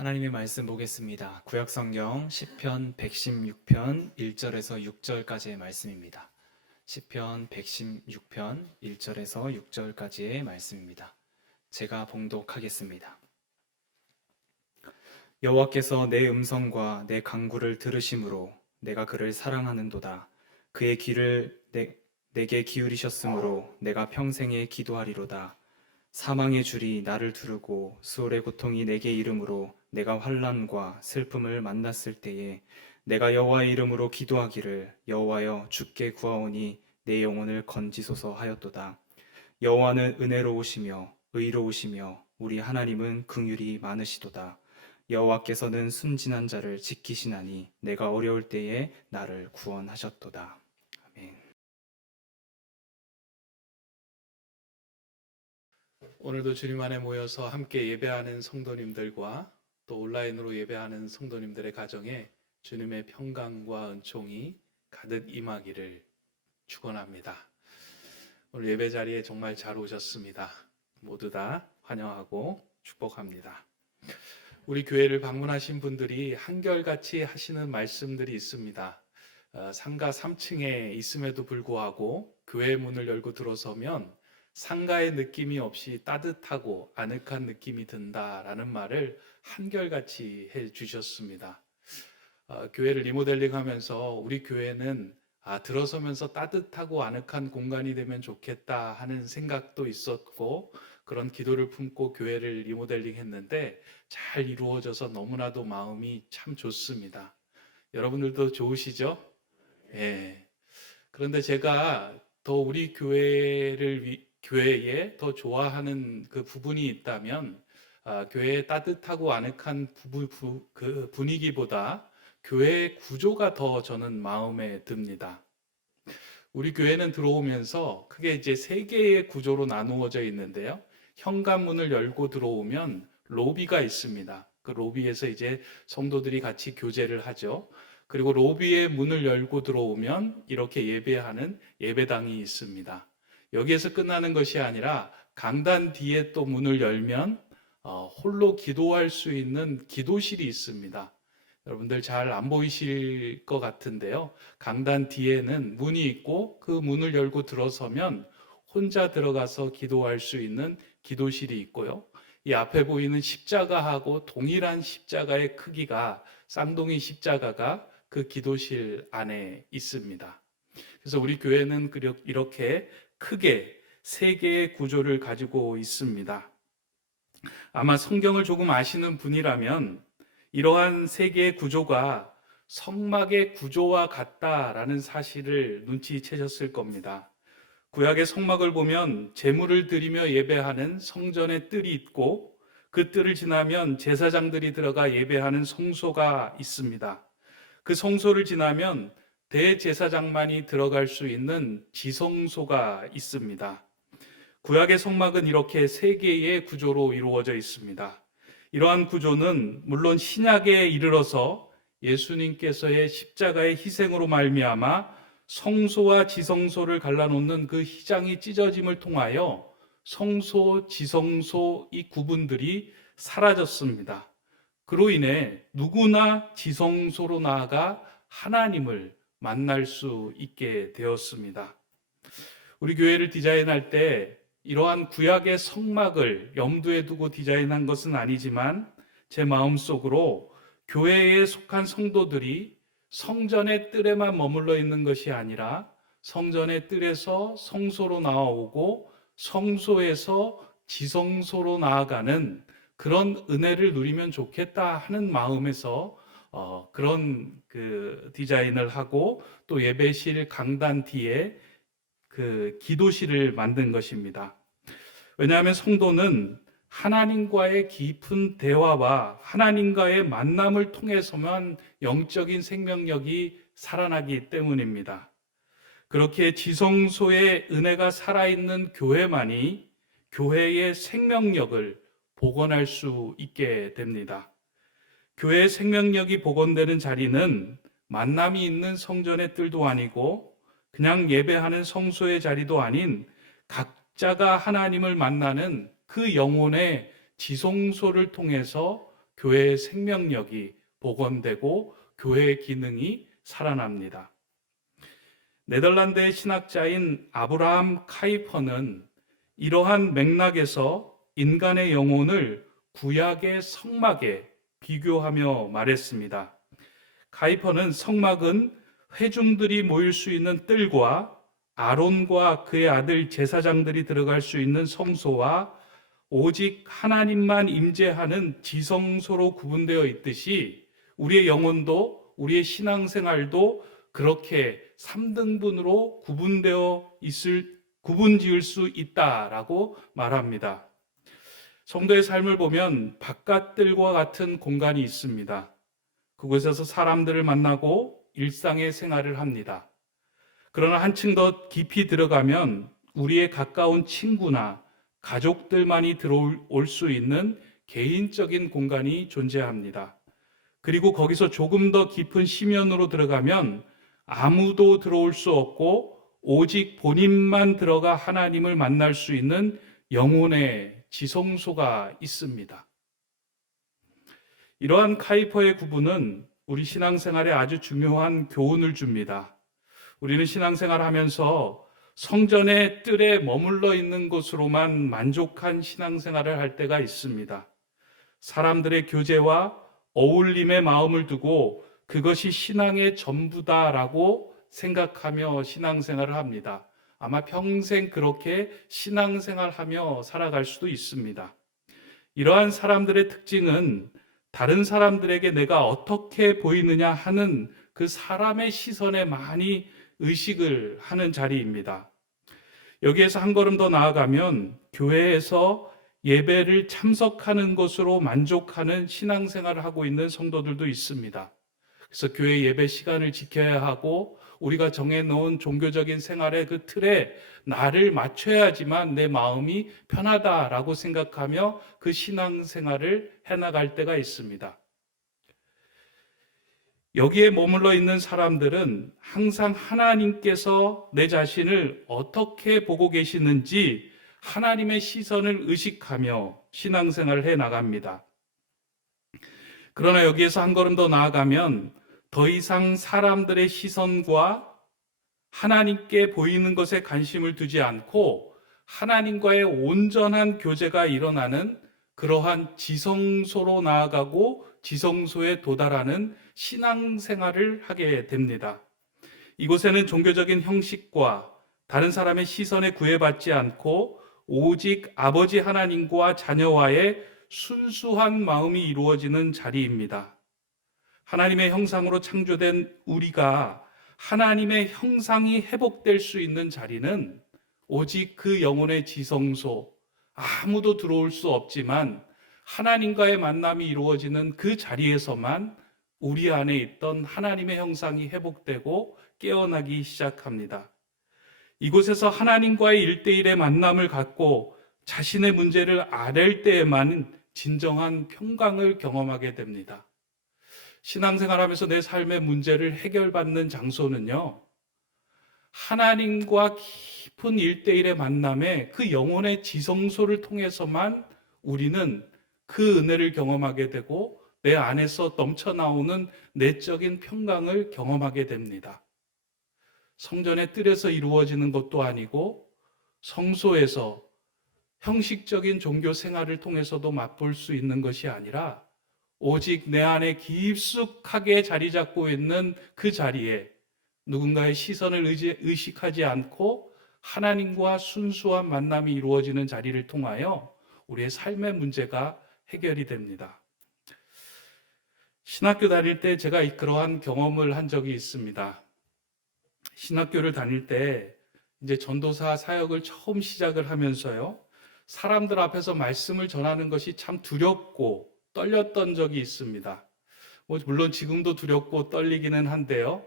하나님의 말씀 보겠습니다. 구약성경 시편 116편 1절에서 6절까지의 말씀입니다. 시편 116편 1절에서 6절까지의 말씀입니다. 제가 봉독하겠습니다. 여호와께서 내 음성과 내 간구를 들으심으로 내가 그를 사랑하는도다. 그의 귀를 내게 기울이셨으므로 내가 평생에 기도하리로다. 사망의 줄이 나를 두르고 수월의 고통이 내게 이름으로 내가 환난과 슬픔을 만났을 때에 내가 여호와의 이름으로 기도하기를 여호와여 주께 구하오니 내 영혼을 건지소서 하였도다. 여호와는 은혜로우시며 의로우시며 우리 하나님은 긍휼이 많으시도다. 여호와께서는 순진한 자를 지키시나니 내가 어려울 때에 나를 구원하셨도다. 아멘. 오늘도 주님 안에 모여서 함께 예배하는 성도님들과 또 온라인으로 예배하는 성도님들의 가정에 주님의 평강과 은총이 가득 임하기를 축원합니다. 오늘 예배 자리에 정말 잘 오셨습니다. 모두 다 환영하고 축복합니다. 우리 교회를 방문하신 분들이 한결같이 하시는 말씀들이 있습니다. 상가 3층에 있음에도 불구하고 교회 문을 열고 들어서면 상가의 느낌이 없이 따뜻하고 아늑한 느낌이 든다라는 말을 한결같이 해주셨습니다. 교회를 리모델링 하면서 우리 교회는 들어서면서 따뜻하고 아늑한 공간이 되면 좋겠다 하는 생각도 있었고 그런 기도를 품고 교회를 리모델링 했는데 잘 이루어져서 너무나도 마음이 참 좋습니다. 여러분들도 좋으시죠? 예. 그런데 제가 더 우리 교회에 더 좋아하는 그 부분이 있다면 교회의 따뜻하고 아늑한 그 분위기보다 교회의 구조가 더 저는 마음에 듭니다. 우리 교회는 들어오면서 크게 이제 세 개의 구조로 나누어져 있는데요. 현관문을 열고 들어오면 로비가 있습니다. 그 로비에서 이제 성도들이 같이 교제를 하죠. 그리고 로비의 문을 열고 들어오면 이렇게 예배하는 예배당이 있습니다. 여기에서 끝나는 것이 아니라 강단 뒤에 또 문을 열면 홀로 기도할 수 있는 기도실이 있습니다. 여러분들 잘 안 보이실 것 같은데요. 강단 뒤에는 문이 있고 그 문을 열고 들어서면 혼자 들어가서 기도할 수 있는 기도실이 있고요. 이 앞에 보이는 십자가하고 동일한 십자가의 크기가 쌍둥이 십자가가 그 기도실 안에 있습니다. 그래서 우리 교회는 이렇게 크게 세 개의 구조를 가지고 있습니다. 아마 성경을 조금 아시는 분이라면 이러한 세 개의 구조가 성막의 구조와 같다라는 사실을 눈치채셨을 겁니다. 구약의 성막을 보면 제물을 드리며 예배하는 성전의 뜰이 있고 그 뜰을 지나면 제사장들이 들어가 예배하는 성소가 있습니다. 그 성소를 지나면 대제사장만이 들어갈 수 있는 지성소가 있습니다. 구약의 성막은 이렇게 세 개의 구조로 이루어져 있습니다. 이러한 구조는 물론 신약에 이르러서 예수님께서의 십자가의 희생으로 말미암아 성소와 지성소를 갈라놓는 그 휘장이 찢어짐을 통하여 성소, 지성소 이 구분들이 사라졌습니다. 그로 인해 누구나 지성소로 나아가 하나님을 만날 수 있게 되었습니다. 우리 교회를 디자인할 때 이러한 구약의 성막을 염두에 두고 디자인한 것은 아니지만 제 마음속으로 교회에 속한 성도들이 성전의 뜰에만 머물러 있는 것이 아니라 성전의 뜰에서 성소로 나아오고 성소에서 지성소로 나아가는 그런 은혜를 누리면 좋겠다 하는 마음에서 그런 그 디자인을 하고 또 예배실 강단 뒤에 그 기도실을 만든 것입니다. 왜냐하면 성도는 하나님과의 깊은 대화와 하나님과의 만남을 통해서만 영적인 생명력이 살아나기 때문입니다. 그렇게 지성소의 은혜가 살아있는 교회만이 교회의 생명력을 복원할 수 있게 됩니다. 교회의 생명력이 복원되는 자리는 만남이 있는 성전의 뜰도 아니고 그냥 예배하는 성소의 자리도 아닌 각자가 하나님을 만나는 그 영혼의 지성소를 통해서 교회의 생명력이 복원되고 교회의 기능이 살아납니다. 네덜란드의 신학자인 아브라함 카이퍼는 이러한 맥락에서 인간의 영혼을 구약의 성막에 비교하며 말했습니다. 카이퍼는 성막은 회중들이 모일 수 있는 뜰과 아론과 그의 아들 제사장들이 들어갈 수 있는 성소와 오직 하나님만 임재하는 지성소로 구분되어 있듯이 우리의 영혼도 우리의 신앙생활도 그렇게 3등분으로 구분 지을 수 있다라고 말합니다. 성도의 삶을 보면 바깥들과 같은 공간이 있습니다. 그곳에서 사람들을 만나고 일상의 생활을 합니다. 그러나 한층 더 깊이 들어가면 우리의 가까운 친구나 가족들만이 들어올 수 있는 개인적인 공간이 존재합니다. 그리고 거기서 조금 더 깊은 심연으로 들어가면 아무도 들어올 수 없고 오직 본인만 들어가 하나님을 만날 수 있는 영혼의 지성소가 있습니다. 이러한 카이퍼의 구분은 우리 신앙생활에 아주 중요한 교훈을 줍니다. 우리는 신앙생활을 하면서 성전의 뜰에 머물러 있는 것으로만 만족한 신앙생활을 할 때가 있습니다. 사람들의 교제와 어울림의 마음을 두고 그것이 신앙의 전부다라고 생각하며 신앙생활을 합니다. 아마 평생 그렇게 신앙생활하며 살아갈 수도 있습니다. 이러한 사람들의 특징은 다른 사람들에게 내가 어떻게 보이느냐 하는 그 사람의 시선에 많이 의식을 하는 자리입니다. 여기에서 한 걸음 더 나아가면 교회에서 예배를 참석하는 것으로 만족하는 신앙생활을 하고 있는 성도들도 있습니다. 그래서 교회 예배 시간을 지켜야 하고 우리가 정해놓은 종교적인 생활의 그 틀에 나를 맞춰야지만 내 마음이 편하다라고 생각하며 그 신앙생활을 해나갈 때가 있습니다. 여기에 머물러 있는 사람들은 항상 하나님께서 내 자신을 어떻게 보고 계시는지 하나님의 시선을 의식하며 신앙생활을 해 나갑니다. 그러나 여기에서 한 걸음 더 나아가면 더 이상 사람들의 시선과 하나님께 보이는 것에 관심을 두지 않고 하나님과의 온전한 교제가 일어나는 그러한 지성소로 나아가고 지성소에 도달하는 신앙생활을 하게 됩니다. 이곳에는 종교적인 형식과 다른 사람의 시선에 구애받지 않고 오직 아버지 하나님과 자녀와의 순수한 마음이 이루어지는 자리입니다. 하나님의 형상으로 창조된 우리가 하나님의 형상이 회복될 수 있는 자리는 오직 그 영혼의 지성소, 아무도 들어올 수 없지만 하나님과의 만남이 이루어지는 그 자리에서만 우리 안에 있던 하나님의 형상이 회복되고 깨어나기 시작합니다. 이곳에서 하나님과의 1대1의 만남을 갖고 자신의 문제를 아랠 때에만 진정한 평강을 경험하게 됩니다. 신앙생활하면서 내 삶의 문제를 해결받는 장소는요, 하나님과 깊은 1대1의 만남에 그 영혼의 지성소를 통해서만 우리는 그 은혜를 경험하게 되고 내 안에서 넘쳐나오는 내적인 평강을 경험하게 됩니다. 성전의 뜰에서 이루어지는 것도 아니고 성소에서 형식적인 종교 생활을 통해서도 맛볼 수 있는 것이 아니라 오직 내 안에 깊숙하게 자리 잡고 있는 그 자리에 누군가의 시선을 의식하지 않고 하나님과 순수한 만남이 이루어지는 자리를 통하여 우리의 삶의 문제가 해결이 됩니다. 신학교 다닐 때 제가 그러한 경험을 한 적이 있습니다. 신학교를 다닐 때 이제 전도사 사역을 처음 시작을 하면서요, 사람들 앞에서 말씀을 전하는 것이 참 두렵고 떨렸던 적이 있습니다. 물론 지금도 두렵고 떨리기는 한데요.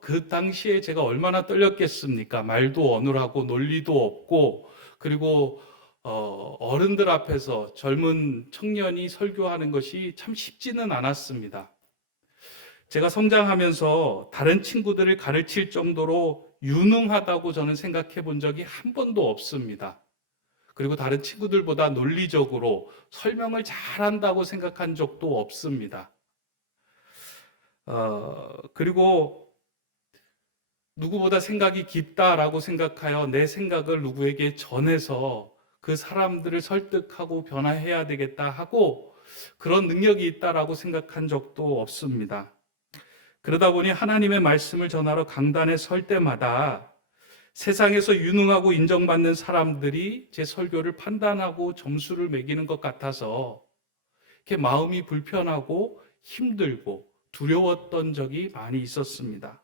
그 당시에 제가 얼마나 떨렸겠습니까? 말도 어눌하고 논리도 없고, 그리고 어른들 앞에서 젊은 청년이 설교하는 것이 참 쉽지는 않았습니다. 제가 성장하면서 다른 친구들을 가르칠 정도로 유능하다고 저는 생각해 본 적이 한 번도 없습니다. 그리고 다른 친구들보다 논리적으로 설명을 잘한다고 생각한 적도 없습니다. 그리고 누구보다 생각이 깊다라고 생각하여 내 생각을 누구에게 전해서 그 사람들을 설득하고 변화해야 되겠다 하고 그런 능력이 있다라고 생각한 적도 없습니다. 그러다 보니 하나님의 말씀을 전하러 강단에 설 때마다 세상에서 유능하고 인정받는 사람들이 제 설교를 판단하고 점수를 매기는 것 같아서 이렇게 마음이 불편하고 힘들고 두려웠던 적이 많이 있었습니다.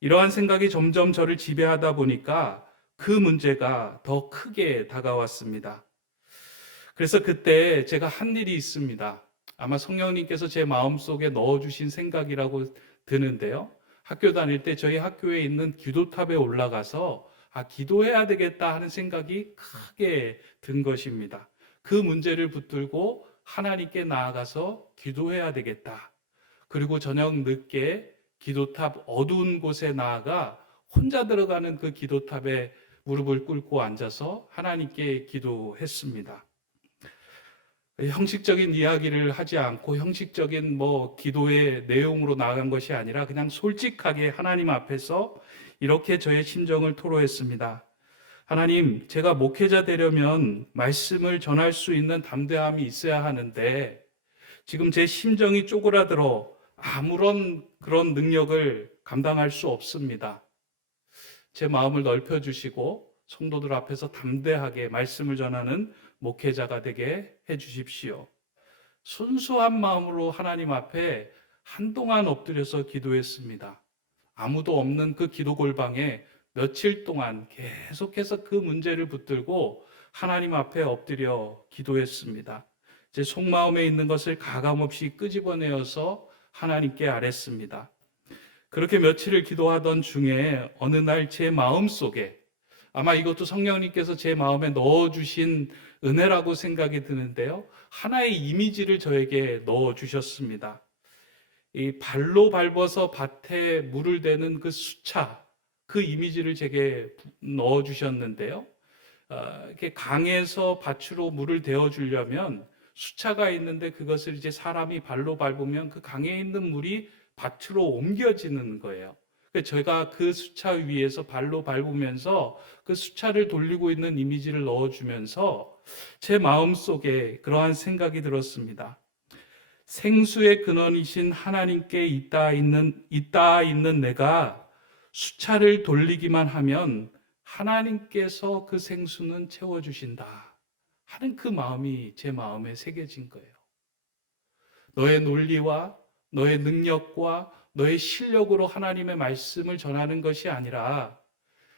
이러한 생각이 점점 저를 지배하다 보니까 그 문제가 더 크게 다가왔습니다. 그래서 그때 제가 한 일이 있습니다. 아마 성령님께서 제 마음속에 넣어주신 생각이라고 드는데요. 학교 다닐 때 저희 학교에 있는 기도탑에 올라가서 기도해야 되겠다 하는 생각이 크게 든 것입니다. 그 문제를 붙들고 하나님께 나아가서 기도해야 되겠다. 그리고 저녁 늦게 기도탑 어두운 곳에 나아가 혼자 들어가는 그 기도탑에 무릎을 꿇고 앉아서 하나님께 기도했습니다. 형식적인 이야기를 하지 않고 형식적인 기도의 내용으로 나아간 것이 아니라 그냥 솔직하게 하나님 앞에서 이렇게 저의 심정을 토로했습니다. 하나님, 제가 목회자 되려면 말씀을 전할 수 있는 담대함이 있어야 하는데 지금 제 심정이 쪼그라들어 아무런 그런 능력을 감당할 수 없습니다. 제 마음을 넓혀주시고 성도들 앞에서 담대하게 말씀을 전하는 목회자가 되게 해주십시오. 순수한 마음으로 하나님 앞에 한동안 엎드려서 기도했습니다. 아무도 없는 그 기도 골방에 며칠 동안 계속해서 그 문제를 붙들고 하나님 앞에 엎드려 기도했습니다. 제 속마음에 있는 것을 가감없이 끄집어내어서 하나님께 아뢰습니다. 그렇게 며칠을 기도하던 중에 어느 날 제 마음속에 아마 이것도 성령님께서 제 마음에 넣어주신 은혜라고 생각이 드는데요. 하나의 이미지를 저에게 넣어주셨습니다. 이 발로 밟아서 밭에 물을 대는 그 수차, 그 이미지를 제게 넣어주셨는데요. 이렇게 강에서 밭으로 물을 대어주려면 수차가 있는데 그것을 이제 사람이 발로 밟으면 그 강에 있는 물이 밭으로 옮겨지는 거예요. 제가 그 수차 위에서 발로 밟으면서 그 수차를 돌리고 있는 이미지를 넣어주면서 제 마음속에 그러한 생각이 들었습니다. 생수의 근원이신 하나님께 있다 있는 내가 수차를 돌리기만 하면 하나님께서 그 생수는 채워주신다 하는 그 마음이 제 마음에 새겨진 거예요. 너의 논리와 너의 능력과 너의 실력으로 하나님의 말씀을 전하는 것이 아니라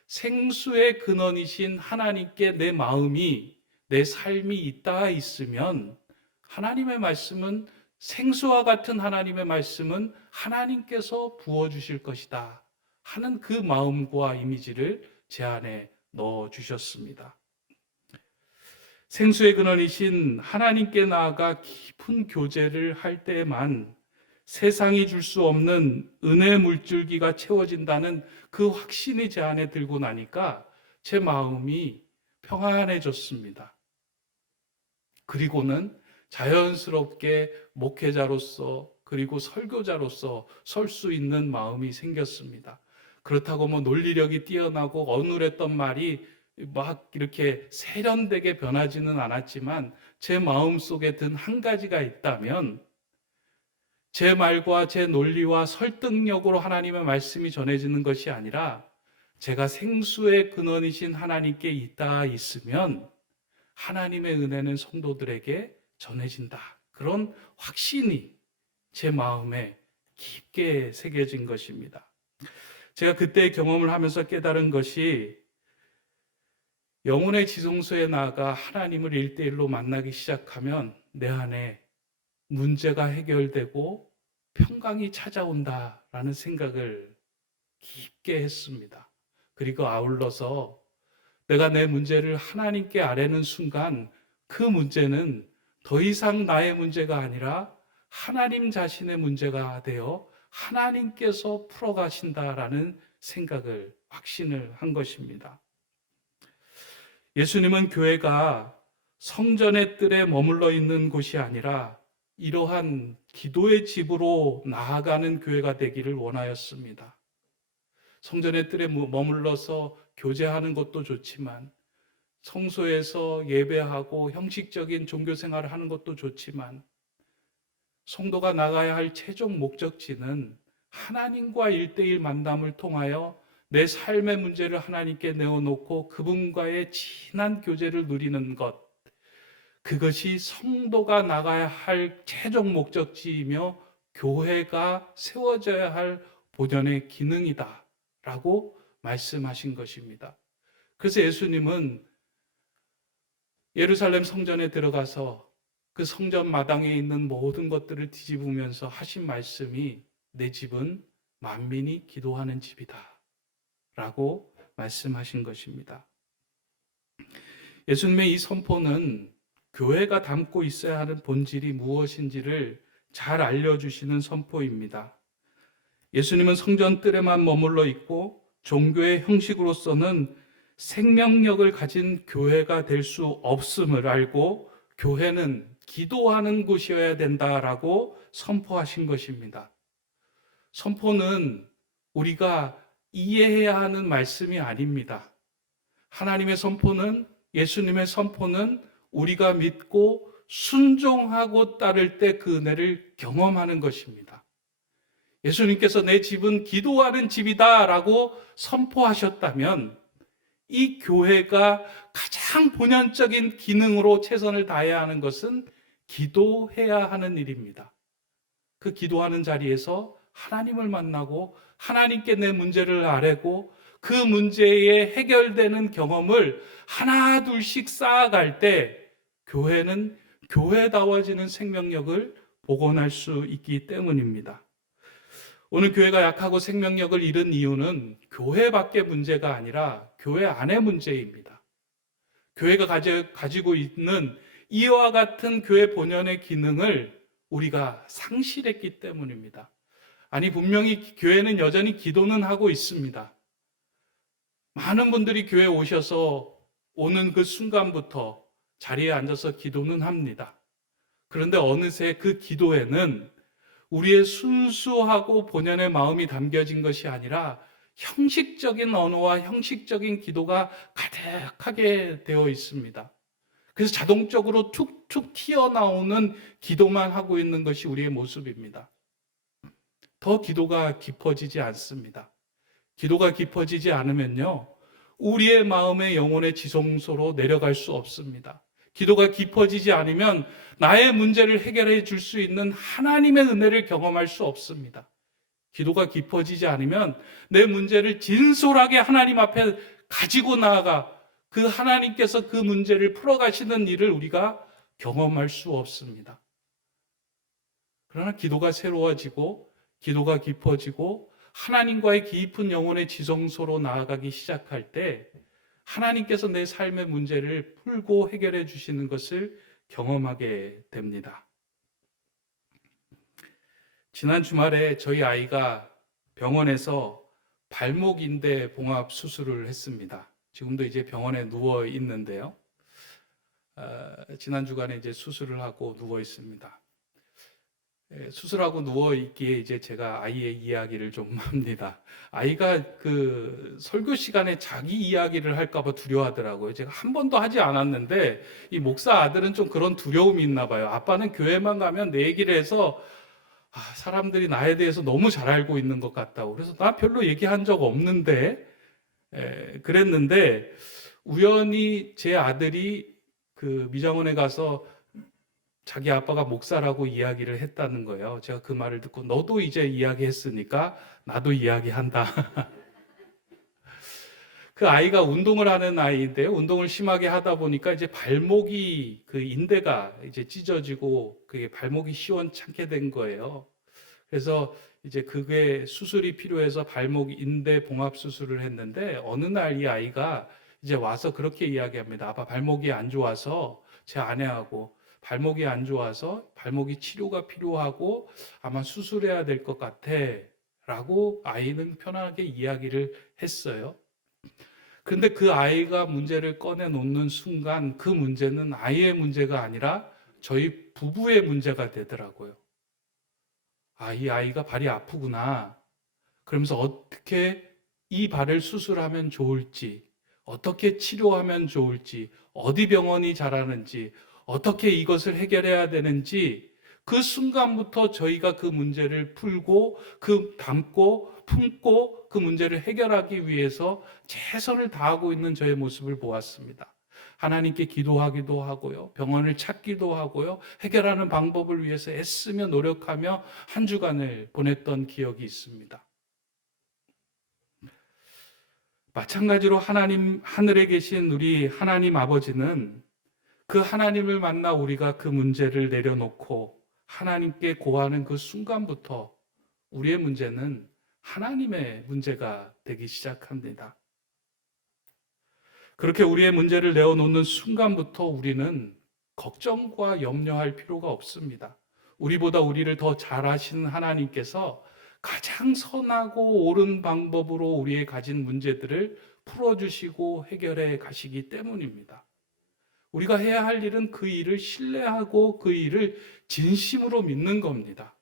생수의 근원이신 하나님께 내 마음이, 내 삶이 있다 있으면 하나님의 말씀은, 생수와 같은 하나님의 말씀은 하나님께서 부어주실 것이다 하는 그 마음과 이미지를 제 안에 넣어주셨습니다. 생수의 근원이신 하나님께 나아가 깊은 교제를 할 때에만 세상이 줄 수 없는 은혜 물줄기가 채워진다는 그 확신이 제 안에 들고 나니까 제 마음이 평안해졌습니다. 그리고는 자연스럽게 목회자로서 그리고 설교자로서 설 수 있는 마음이 생겼습니다. 그렇다고 논리력이 뛰어나고 어눌했던 말이 막 이렇게 세련되게 변하지는 않았지만 제 마음속에 든 한 가지가 있다면 제 말과 제 논리와 설득력으로 하나님의 말씀이 전해지는 것이 아니라 제가 생수의 근원이신 하나님께 있다 있으면 하나님의 은혜는 성도들에게 전해진다. 그런 확신이 제 마음에 깊게 새겨진 것입니다. 제가 그때 경험을 하면서 깨달은 것이 영혼의 지성소에 나아가 하나님을 1대1로 만나기 시작하면 내 안에 문제가 해결되고 평강이 찾아온다라는 생각을 깊게 했습니다. 그리고 아울러서 내가 내 문제를 하나님께 아뢰는 순간 그 문제는 더 이상 나의 문제가 아니라 하나님 자신의 문제가 되어 하나님께서 풀어가신다라는 생각을 확신을 한 것입니다. 예수님은 교회가 성전의 뜰에 머물러 있는 곳이 아니라 이러한 기도의 집으로 나아가는 교회가 되기를 원하였습니다. 성전의 뜰에 머물러서 교제하는 것도 좋지만, 성소에서 예배하고 형식적인 종교 생활을 하는 것도 좋지만, 성도가 나가야 할 최종 목적지는 하나님과 일대일 만남을 통하여 내 삶의 문제를 하나님께 내어놓고 그분과의 진한 교제를 누리는 것, 그것이 성도가 나가야 할 최종 목적지이며 교회가 세워져야 할 본연의 기능이다 라고 말씀하신 것입니다. 그래서 예수님은 예루살렘 성전에 들어가서 그 성전 마당에 있는 모든 것들을 뒤집으면서 하신 말씀이 내 집은 만민이 기도하는 집이다 라고 말씀하신 것입니다. 예수님의 이 선포는 교회가 담고 있어야 하는 본질이 무엇인지를 잘 알려주시는 선포입니다. 예수님은 성전 뜰에만 머물러 있고 종교의 형식으로서는 생명력을 가진 교회가 될 수 없음을 알고 교회는 기도하는 곳이어야 된다라고 선포하신 것입니다. 선포는 우리가 이해해야 하는 말씀이 아닙니다. 하나님의 선포는, 예수님의 선포는 우리가 믿고 순종하고 따를 때 그 은혜를 경험하는 것입니다. 예수님께서 내 집은 기도하는 집이다 라고 선포하셨다면 이 교회가 가장 본연적인 기능으로 최선을 다해야 하는 것은 기도해야 하는 일입니다. 그 기도하는 자리에서 하나님을 만나고 하나님께 내 문제를 아뢰고 그 문제에 해결되는 경험을 하나 둘씩 쌓아갈 때 교회는 교회다워지는 생명력을 복원할 수 있기 때문입니다. 오늘 교회가 약하고 생명력을 잃은 이유는 교회 밖의 문제가 아니라 교회 안의 문제입니다. 교회가 가지고 있는 이와 같은 교회 본연의 기능을 우리가 상실했기 때문입니다. 아니, 분명히 교회는 여전히 기도는 하고 있습니다. 많은 분들이 교회에 오셔서 오는 그 순간부터 자리에 앉아서 기도는 합니다. 그런데 어느새 그 기도에는 우리의 순수하고 본연의 마음이 담겨진 것이 아니라 형식적인 언어와 형식적인 기도가 가득하게 되어 있습니다. 그래서 자동적으로 툭툭 튀어나오는 기도만 하고 있는 것이 우리의 모습입니다. 더 기도가 깊어지지 않습니다. 기도가 깊어지지 않으면요, 우리의 마음의 영혼의 지성소로 내려갈 수 없습니다. 기도가 깊어지지 않으면 나의 문제를 해결해 줄 수 있는 하나님의 은혜를 경험할 수 없습니다. 기도가 깊어지지 않으면 내 문제를 진솔하게 하나님 앞에 가지고 나아가 그 하나님께서 그 문제를 풀어가시는 일을 우리가 경험할 수 없습니다. 그러나 기도가 새로워지고 기도가 깊어지고 하나님과의 깊은 영혼의 지성소로 나아가기 시작할 때 하나님께서 내 삶의 문제를 풀고 해결해 주시는 것을 경험하게 됩니다. 지난 주말에 저희 아이가 병원에서 발목 인대 봉합 수술을 했습니다. 지금도 이제 병원에 누워 있는데요. 지난 주간에 이제 수술을 하고 누워 있습니다. 수술하고 누워 있기에 이제 제가 아이의 이야기를 좀 합니다. 아이가 그 설교 시간에 자기 이야기를 할까봐 두려워하더라고요. 제가 한 번도 하지 않았는데 이 목사 아들은 좀 그런 두려움이 있나 봐요. 아빠는 교회만 가면 내 얘기를 해서 사람들이 나에 대해서 너무 잘 알고 있는 것 같다고. 그래서 나 별로 얘기한 적 없는데 그랬는데 우연히 제 아들이 그 미장원에 가서 자기 아빠가 목사라고 이야기를 했다는 거예요. 제가 그 말을 듣고 너도 이제 이야기했으니까 나도 이야기한다. 그 아이가 운동을 하는 아이인데 운동을 심하게 하다 보니까 이제 발목이 그 인대가 이제 찢어지고 그게 발목이 시원찮게 된 거예요. 그래서 이제 그게 수술이 필요해서 발목 인대 봉합 수술을 했는데 어느 날 이 아이가 이제 와서 그렇게 이야기합니다. 아빠 발목이 안 좋아서 제 아내하고 발목이 안 좋아서 발목이 치료가 필요하고 아마 수술해야 될 것 같아 라고 아이는 편하게 이야기를 했어요. 근데 그 아이가 문제를 꺼내놓는 순간 그 문제는 아이의 문제가 아니라 저희 부부의 문제가 되더라고요. 아, 이 아이가 발이 아프구나. 그러면서 어떻게 이 발을 수술하면 좋을지, 어떻게 치료하면 좋을지, 어디 병원이 잘하는지, 어떻게 이것을 해결해야 되는지 그 순간부터 저희가 그 문제를 풀고 담고 품고 그 문제를 해결하기 위해서 최선을 다하고 있는 저의 모습을 보았습니다. 하나님께 기도하기도 하고요. 병원을 찾기도 하고요. 해결하는 방법을 위해서 애쓰며 노력하며 한 주간을 보냈던 기억이 있습니다. 마찬가지로 하늘에 계신 우리 하나님 아버지는 그 하나님을 만나 우리가 그 문제를 내려놓고 하나님께 고하는 그 순간부터 우리의 문제는 하나님의 문제가 되기 시작합니다. 그렇게 우리의 문제를 내어놓는 순간부터 우리는 걱정과 염려할 필요가 없습니다. 우리보다 우리를 더 잘 아시는 하나님께서 가장 선하고 옳은 방법으로 우리의 가진 문제들을 풀어주시고 해결해 가시기 때문입니다. 우리가 해야 할 일은 그 일을 신뢰하고 그 일을 진심으로 믿는 겁니다.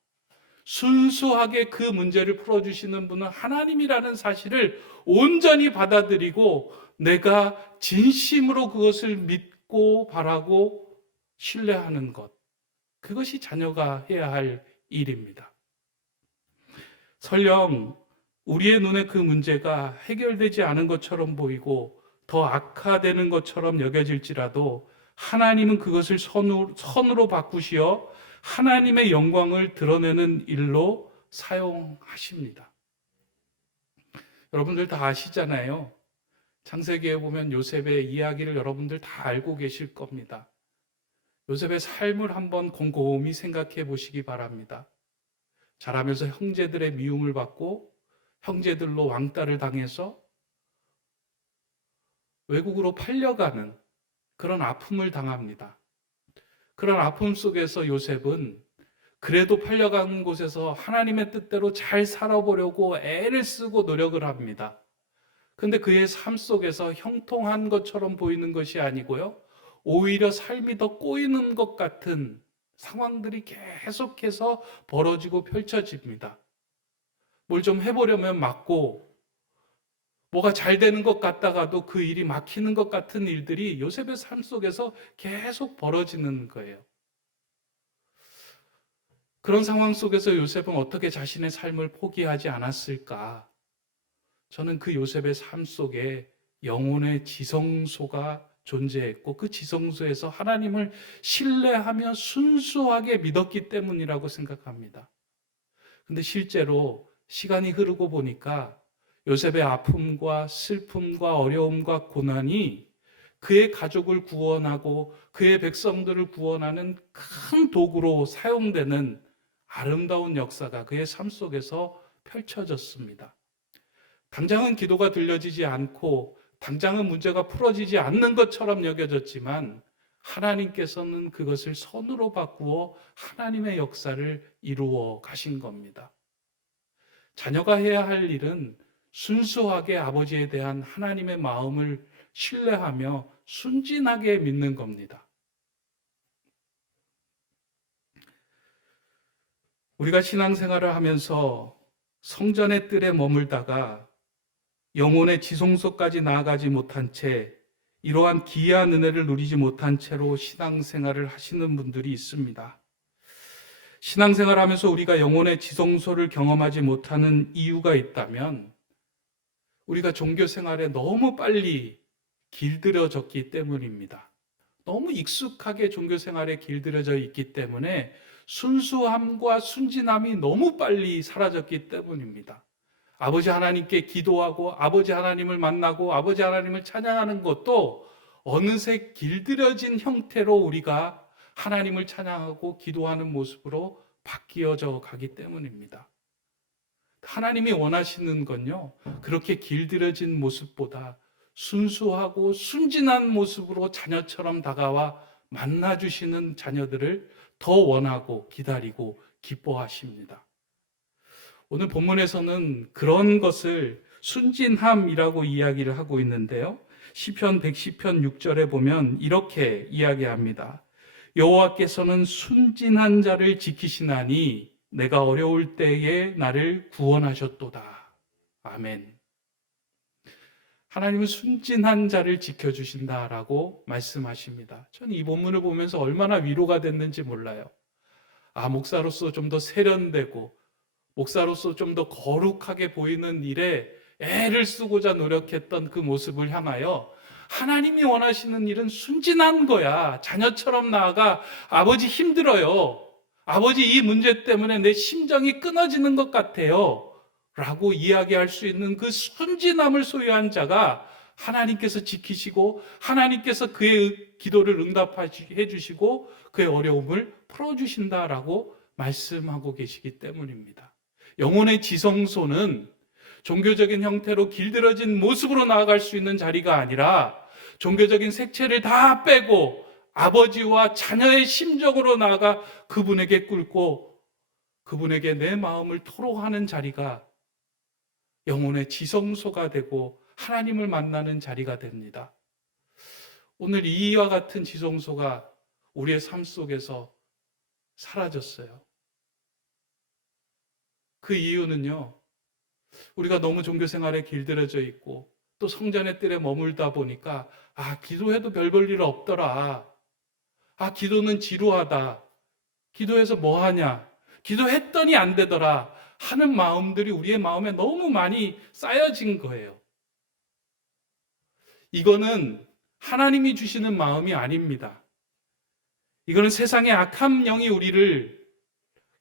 순수하게 그 문제를 풀어주시는 분은 하나님이라는 사실을 온전히 받아들이고 내가 진심으로 그것을 믿고 바라고 신뢰하는 것. 그것이 자녀가 해야 할 일입니다. 설령 우리의 눈에 그 문제가 해결되지 않은 것처럼 보이고 더 악화되는 것처럼 여겨질지라도 하나님은 그것을 선으로 바꾸시어 하나님의 영광을 드러내는 일로 사용하십니다. 여러분들 다 아시잖아요. 창세기에 보면 요셉의 이야기를 여러분들 다 알고 계실 겁니다. 요셉의 삶을 한번 곰곰이 생각해 보시기 바랍니다. 자라면서 형제들의 미움을 받고 형제들로 왕따를 당해서 외국으로 팔려가는 그런 아픔을 당합니다. 그런 아픔 속에서 요셉은 그래도 팔려가는 곳에서 하나님의 뜻대로 잘 살아보려고 애를 쓰고 노력을 합니다. 근데 그의 삶 속에서 형통한 것처럼 보이는 것이 아니고요. 오히려 삶이 더 꼬이는 것 같은 상황들이 계속해서 벌어지고 펼쳐집니다. 뭘 좀 해보려면 막고 뭐가 잘 되는 것 같다가도 그 일이 막히는 것 같은 일들이 요셉의 삶 속에서 계속 벌어지는 거예요. 그런 상황 속에서 요셉은 어떻게 자신의 삶을 포기하지 않았을까? 저는 그 요셉의 삶 속에 영혼의 지성소가 존재했고 그 지성소에서 하나님을 신뢰하며 순수하게 믿었기 때문이라고 생각합니다. 근데 실제로 시간이 흐르고 보니까 요셉의 아픔과 슬픔과 어려움과 고난이 그의 가족을 구원하고 그의 백성들을 구원하는 큰 도구로 사용되는 아름다운 역사가 그의 삶 속에서 펼쳐졌습니다. 당장은 기도가 들려지지 않고 당장은 문제가 풀어지지 않는 것처럼 여겨졌지만 하나님께서는 그것을 선으로 바꾸어 하나님의 역사를 이루어 가신 겁니다. 자녀가 해야 할 일은 순수하게 아버지에 대한 하나님의 마음을 신뢰하며 순진하게 믿는 겁니다. 우리가 신앙생활을 하면서 성전의 뜰에 머물다가 영혼의 지성소까지 나아가지 못한 채 이러한 기이한 은혜를 누리지 못한 채로 신앙생활을 하시는 분들이 있습니다. 신앙생활을 하면서 우리가 영혼의 지성소를 경험하지 못하는 이유가 있다면 우리가 종교생활에 너무 빨리 길들여졌기 때문입니다. 너무 익숙하게 종교생활에 길들여져 있기 때문에 순수함과 순진함이 너무 빨리 사라졌기 때문입니다. 아버지 하나님께 기도하고 아버지 하나님을 만나고 아버지 하나님을 찬양하는 것도 어느새 길들여진 형태로 우리가 하나님을 찬양하고 기도하는 모습으로 바뀌어져 가기 때문입니다. 하나님이 원하시는 건요, 그렇게 길들여진 모습보다 순수하고 순진한 모습으로 자녀처럼 다가와 만나주시는 자녀들을 더 원하고 기다리고 기뻐하십니다. 오늘 본문에서는 그런 것을 순진함이라고 이야기를 하고 있는데요. 시편 110편 6절에 보면 이렇게 이야기합니다. 여호와께서는 순진한 자를 지키시나니 내가 어려울 때에 나를 구원하셨도다. 아멘. 하나님은 순진한 자를 지켜주신다라고 말씀하십니다. 저는 이 본문을 보면서 얼마나 위로가 됐는지 몰라요. 목사로서 좀 더 세련되고 목사로서 좀 더 거룩하게 보이는 일에 애를 쓰고자 노력했던 그 모습을 향하여 하나님이 원하시는 일은 순진한 거야. 자녀처럼 나아가 아버지 힘들어요. 아버지 이 문제 때문에 내 심정이 끊어지는 것 같아요. 라고 이야기할 수 있는 그 순진함을 소유한 자가 하나님께서 지키시고 하나님께서 그의 기도를 응답해 주시고 그의 어려움을 풀어주신다라고 말씀하고 계시기 때문입니다. 영혼의 지성소는 종교적인 형태로 길들어진 모습으로 나아갈 수 있는 자리가 아니라 종교적인 색채를 다 빼고 아버지와 자녀의 심정으로 나아가 그분에게 꿇고 그분에게 내 마음을 토로하는 자리가 영혼의 지성소가 되고 하나님을 만나는 자리가 됩니다. 오늘 이와 같은 지성소가 우리의 삶 속에서 사라졌어요. 그 이유는요, 우리가 너무 종교 생활에 길들여져 있고 또 성전의 뜰에 머물다 보니까 기도해도 별 볼 일 없더라. 기도는 지루하다. 기도해서 뭐 하냐? 기도했더니 안 되더라. 하는 마음들이 우리의 마음에 너무 많이 쌓여진 거예요. 이거는 하나님이 주시는 마음이 아닙니다. 이거는 세상의 악한 영이 우리를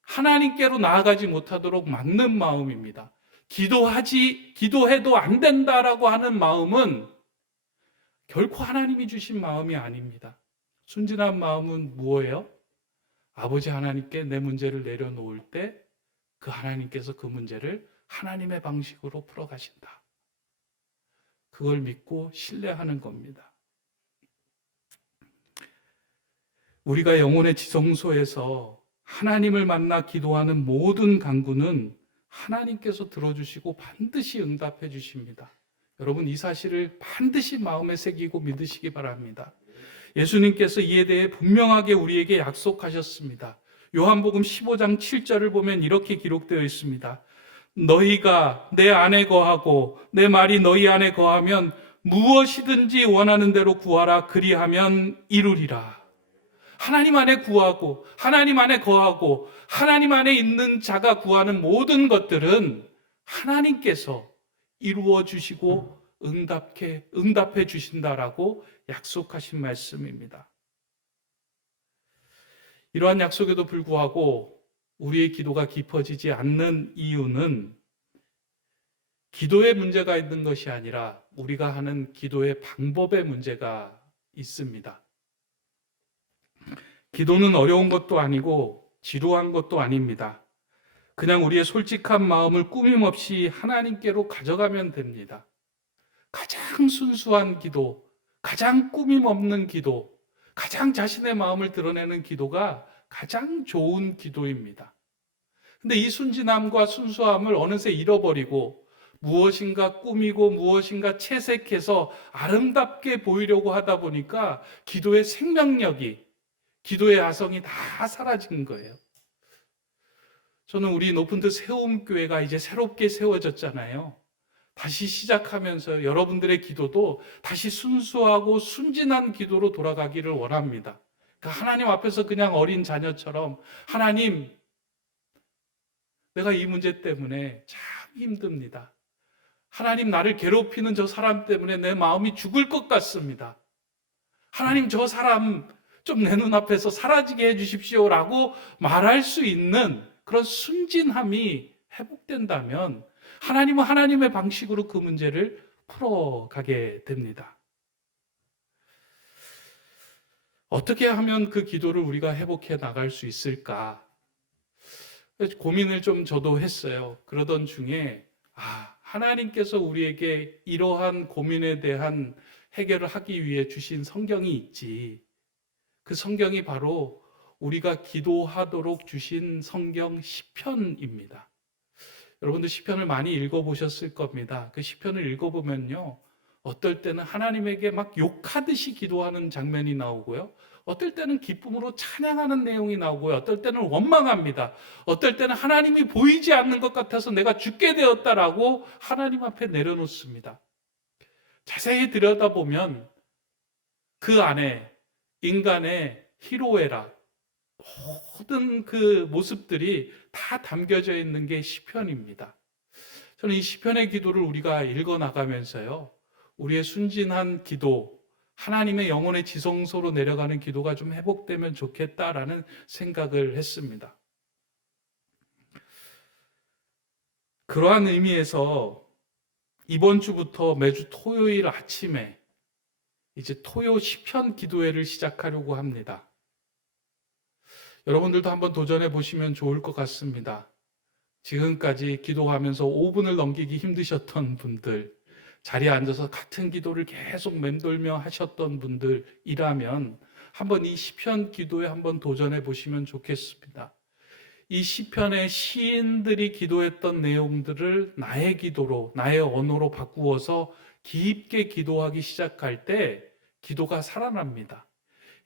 하나님께로 나아가지 못하도록 막는 마음입니다. 기도해도 안 된다라고 하는 마음은 결코 하나님이 주신 마음이 아닙니다. 순진한 마음은 무엇이에요? 아버지 하나님께 내 문제를 내려놓을 때 그 하나님께서 그 문제를 하나님의 방식으로 풀어가신다. 그걸 믿고 신뢰하는 겁니다. 우리가 영혼의 지성소에서 하나님을 만나 기도하는 모든 간구는 하나님께서 들어주시고 반드시 응답해 주십니다. 여러분, 이 사실을 반드시 마음에 새기고 믿으시기 바랍니다. 예수님께서 이에 대해 분명하게 우리에게 약속하셨습니다. 요한복음 15장 7절을 보면 이렇게 기록되어 있습니다. 너희가 내 안에 거하고 내 말이 너희 안에 거하면 무엇이든지 원하는 대로 구하라. 그리하면 이루리라. 하나님 안에 구하고 하나님 안에 거하고 하나님 안에 있는 자가 구하는 모든 하나님께서 이루어 주시고 응답해 주신다라고 약속하신 말씀입니다. 이러한 약속에도 불구하고 우리의 기도가 깊어지지 않는 이유는 기도의 문제가 있는 것이 아니라 우리가 하는 기도의 방법의 문제가 있습니다. 기도는 어려운 것도 아니고 지루한 것도 아닙니다. 그냥 우리의 솔직한 마음을 꾸밈 없이 하나님께로 가져가면 됩니다. 가장 순수한 기도, 가장 꾸밈 없는 기도, 가장 자신의 마음을 드러내는 기도가 가장 좋은 기도입니다. 근데 이 순진함과 순수함을 어느새 잃어버리고 무엇인가 꾸미고 무엇인가 채색해서 아름답게 보이려고 하다 보니까 기도의 생명력이, 기도의 야성이 다 사라진 거예요. 저는 우리 높은듯 세움교회가 이제 새롭게 세워졌잖아요. 다시 시작하면서 여러분들의 기도도 다시 순수하고 순진한 기도로 돌아가기를 원합니다. 그러니까 하나님 앞에서 그냥 어린 자녀처럼 하나님, 내가 이 문제 때문에 참 힘듭니다. 하나님, 나를 괴롭히는 저 사람 때문에 내 마음이 죽을 것 같습니다. 하나님, 저 사람 좀 내 눈앞에서 사라지게 해주십시오라고 말할 수 있는 그런 순진함이 회복된다면 하나님은 하나님의 방식으로 그 문제를 풀어가게 됩니다. 어떻게 하면 그 기도를 우리가 회복해 나갈 수 있을까? 고민을 좀 저도 했어요. 그러던 중에 하나님께서 우리에게 이러한 고민에 대한 해결을 하기 위해 주신 성경이 있지. 그 성경이 바로 우리가 기도하도록 주신 성경 시편입니다. 여러분들 시편을 많이 읽어보셨을 겁니다. 그 시편을 읽어보면요, 어떨 때는 하나님에게 막 욕하듯이 기도하는 장면이 나오고요, 어떨 때는 기쁨으로 찬양하는 내용이 나오고요, 어떨 때는 원망합니다. 어떨 때는 하나님이 보이지 않는 것 같아서 내가 죽게 되었다라고 하나님 앞에 내려놓습니다. 자세히 들여다보면 그 안에 인간의 희로애락, 모든 그 모습들이 다 담겨져 있는 게 시편입니다. 저는 이 시편의 기도를 우리가 읽어 나가면서요, 우리의 순진한 기도, 하나님의 영혼의 지성소로 내려가는 기도가 좀 회복되면 좋겠다라는 생각을 했습니다. 그러한 의미에서 이번 주부터 매주 토요일 아침에 이제 토요 시편 기도회를 시작하려고 합니다. 여러분들도 한번 도전해 보시면 좋을 것 같습니다. 지금까지 기도하면서 5분을 넘기기 힘드셨던 분들, 자리에 앉아서 같은 기도를 계속 맴돌며 하셨던 분들이라면 한번 이 시편 기도에 한번 도전해 보시면 좋겠습니다. 이 시편의 시인들이 기도했던 내용들을 나의 기도로, 나의 언어로 바꾸어서 깊게 기도하기 시작할 때 기도가 살아납니다.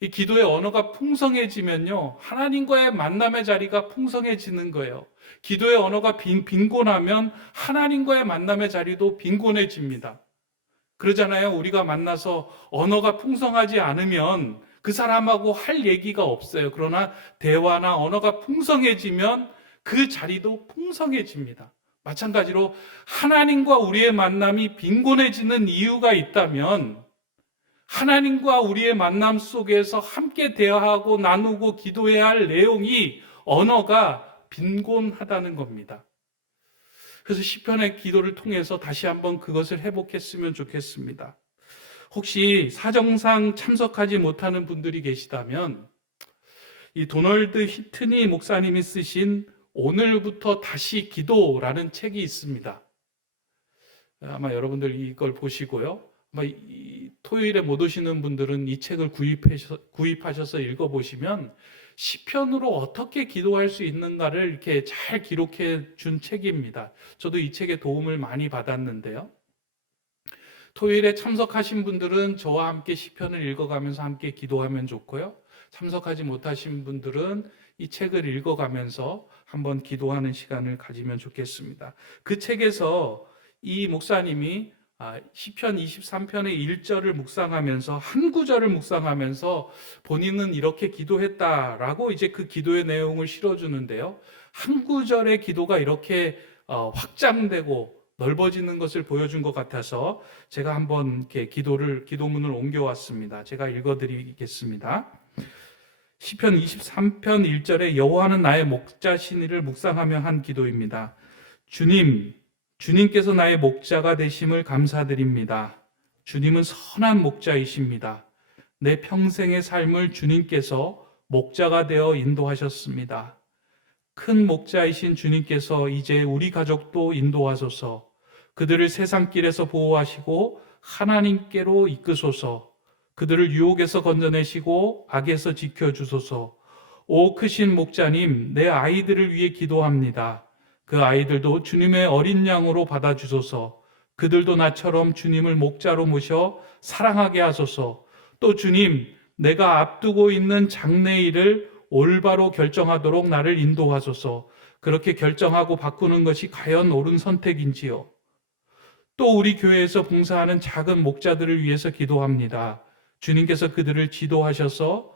이 기도의 언어가 풍성해지면요, 하나님과의 만남의 자리가 풍성해지는 거예요. 기도의 언어가 빈곤하면 하나님과의 만남의 자리도 빈곤해집니다. 그러잖아요. 우리가 만나서 언어가 풍성하지 않으면 그 사람하고 할 얘기가 없어요. 그러나 대화나 언어가 풍성해지면 그 자리도 풍성해집니다. 마찬가지로 하나님과 우리의 만남이 빈곤해지는 이유가 있다면 하나님과 우리의 만남 속에서 함께 대화하고 나누고 기도해야 할 내용이 언어가 빈곤하다는 겁니다. 그래서 시편의 기도를 통해서 다시 한번 그것을 회복했으면 좋겠습니다. 혹시 사정상 참석하지 못하는 분들이 계시다면 이 도널드 히트니 목사님이 쓰신 오늘부터 다시 기도라는 책이 있습니다. 아마 여러분들 이걸 보시고요, 아마 토요일에 못 오시는 분들은 이 책을 구입하셔서 읽어보시면 시편으로 어떻게 기도할 수 있는가를 이렇게 잘 기록해 준 책입니다. 저도 이 책에 도움을 많이 받았는데요. 토요일에 참석하신 분들은 저와 함께 시편을 읽어가면서 함께 기도하면 좋고요. 참석하지 못하신 분들은 이 책을 읽어가면서 한번 기도하는 시간을 가지면 좋겠습니다. 그 책에서 이 목사님이 시편 23편의 1절을 묵상하면서 한 구절을 묵상하면서 본인은 이렇게 기도했다라고 이제 그 기도의 내용을 실어주는데요. 한 구절의 기도가 이렇게 확장되고 넓어지는 것을 보여준 것 같아서 제가 한번 이렇게 기도문을 옮겨왔습니다. 제가 읽어드리겠습니다. 시편 23편 1절에 여호와는 나의 목자시니를 묵상하며 한 기도입니다. 주님께서 나의 목자가 되심을 감사드립니다. 주님은 선한 목자이십니다. 내 평생의 삶을 주님께서 목자가 되어 인도하셨습니다. 큰 목자이신 주님께서 이제 우리 가족도 인도하소서. 그들을 세상길에서 보호하시고 하나님께로 이끄소서. 그들을 유혹에서 건져내시고 악에서 지켜주소서. 오 크신 목자님, 내 아이들을 위해 기도합니다. 그 아이들도 주님의 어린 양으로 받아주소서. 그들도 나처럼 주님을 목자로 모셔 사랑하게 하소서. 또 주님, 내가 앞두고 있는 장래일을 올바로 결정하도록 나를 인도하소서. 그렇게 결정하고 바꾸는 것이 과연 옳은 선택인지요. 또 우리 교회에서 봉사하는 작은 목자들을 위해서 기도합니다. 주님께서 그들을 지도하셔서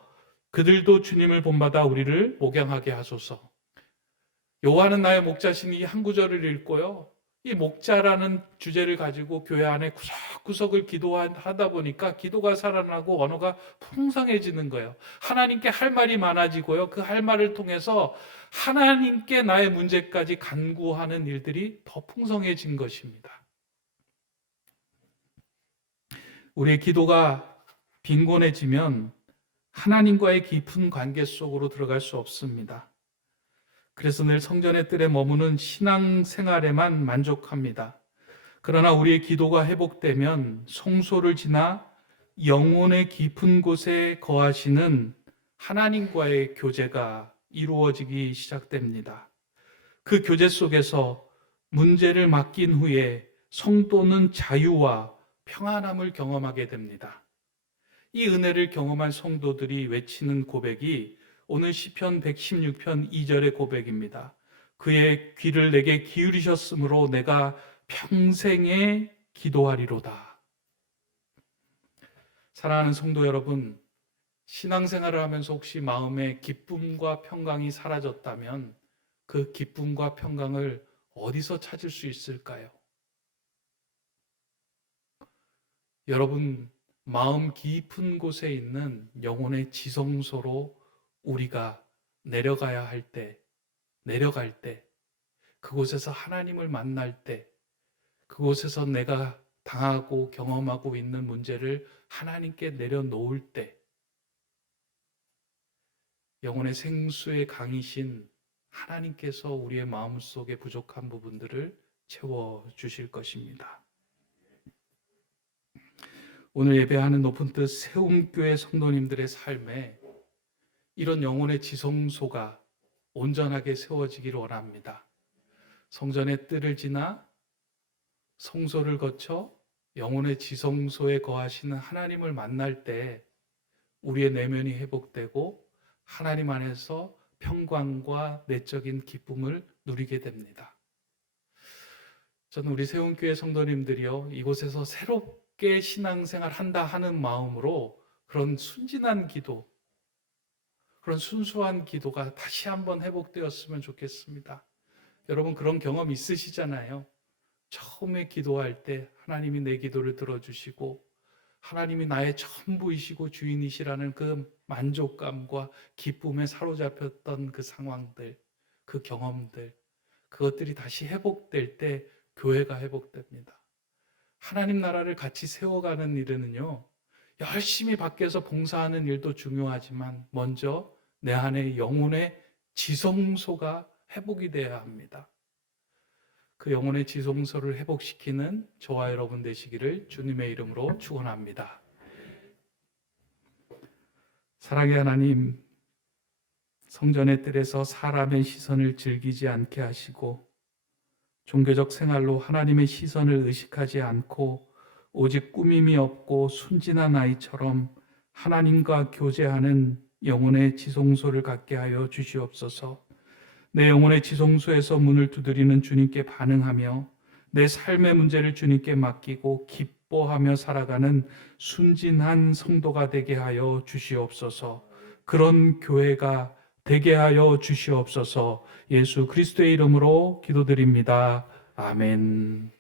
그들도 주님을 본받아 우리를 목양하게 하소서. 여호와는 나의 목자시니 한 구절을 읽고요, 이 목자라는 주제를 가지고 교회 안에 구석구석을 기도하다 보니까 기도가 살아나고 언어가 풍성해지는 거예요. 하나님께 할 말이 많아지고요, 그 할 말을 통해서 하나님께 나의 문제까지 간구하는 일들이 더 풍성해진 것입니다. 우리의 기도가 빈곤해지면 하나님과의 깊은 관계 속으로 들어갈 수 없습니다. 그래서 늘 성전의 뜰에 머무는 신앙생활에만 만족합니다. 그러나 우리의 기도가 회복되면 성소를 지나 영혼의 깊은 곳에 거하시는 하나님과의 교제가 이루어지기 시작됩니다. 그 교제 속에서 문제를 맡긴 후에 성도는 자유와 평안함을 경험하게 됩니다. 이 은혜를 경험한 성도들이 외치는 고백이 오늘 시편 116편 2절의 고백입니다. 그의 귀를 내게 기울이셨으므로 내가 평생에 기도하리로다. 사랑하는 성도 여러분, 신앙생활을 하면서 혹시 마음의 기쁨과 평강이 사라졌다면 그 기쁨과 평강을 어디서 찾을 수 있을까요? 여러분, 마음 깊은 곳에 있는 영혼의 지성소로 우리가 내려갈 때, 그곳에서 하나님을 만날 때, 그곳에서 내가 당하고 경험하고 있는 문제를 하나님께 내려놓을 때, 영혼의 생수의 강이신 하나님께서 우리의 마음속에 부족한 부분들을 채워주실 것입니다. 오늘 예배하는 높은 뜻 세움교회 성도님들의 삶에 이런 영혼의 지성소가 온전하게 세워지기를 원합니다. 성전의 뜰을 지나 성소를 거쳐 영혼의 지성소에 거하시는 하나님을 만날 때 우리의 내면이 회복되고 하나님 안에서 평강과 내적인 기쁨을 누리게 됩니다. 저는 우리 세움교회 성도님들이요, 이곳에서 새롭게 신앙생활 한다 하는 마음으로 그런 순진한 기도, 그런 순수한 기도가 다시 한번 회복되었으면 좋겠습니다. 여러분 그런 경험 있으시잖아요. 처음에 기도할 때 하나님이 내 기도를 들어주시고 하나님이 나의 전부이시고 주인이시라는 그 만족감과 기쁨에 사로잡혔던 그 상황들, 그 경험들, 그것들이 다시 회복될 때 교회가 회복됩니다. 하나님 나라를 같이 세워가는 일은요, 열심히 밖에서 봉사하는 일도 중요하지만 먼저 내 안에 영혼의 지성소가 회복이 되어야 합니다. 그 영혼의 지성소를 회복시키는 저와 여러분 되시기를 주님의 이름으로 축원합니다. 사랑의 하나님, 성전의 뜰에서 사람의 시선을 즐기지 않게 하시고 종교적 생활로 하나님의 시선을 의식하지 않고 오직 꾸밈이 없고 순진한 아이처럼 하나님과 교제하는 영혼의 지성소를 갖게 하여 주시옵소서. 내 영혼의 지성소에서 문을 두드리는 주님께 반응하며 내 삶의 문제를 주님께 맡기고 기뻐하며 살아가는 순진한 성도가 되게 하여 주시옵소서. 그런 교회가 되게 하여 주시옵소서. 예수 그리스도의 이름으로 기도드립니다. 아멘.